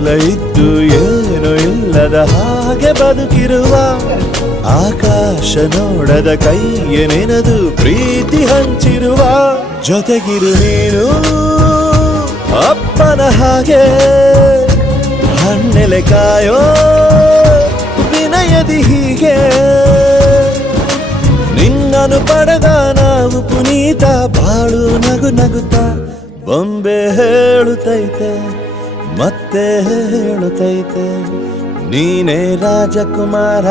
ಎಲ್ಲ ಇದ್ದು ಏನು ಇಲ್ಲದ ಹಾಗೆ ಬದುಕಿರುವ ಆಕಾಶ ನೋಡದ ಕೈಯ ನೆನೆದು ಪ್ರೀತಿ ಹಂಚಿರುವ ಜೊತೆಗಿರು ನೀನು ಅಪ್ಪನ ಹಾಗೆ ಹಣ್ಣೆಲೆ ಕಾಯೋ ವಿನಯದಿ ಹೀಗೆ ನಿನ್ನನು ಪಡೆದ ನಾವು ಪುನೀತ ಬಾಳು ನಗು ನಗುತ್ತಾ ಬೊಂಬೆ ಹೇಳುತ್ತೈತೆ ಮತ್ತೆ ಹೇಳುತ್ತೈತೆ ನೀನೇ ರಾಜಕುಮಾರ.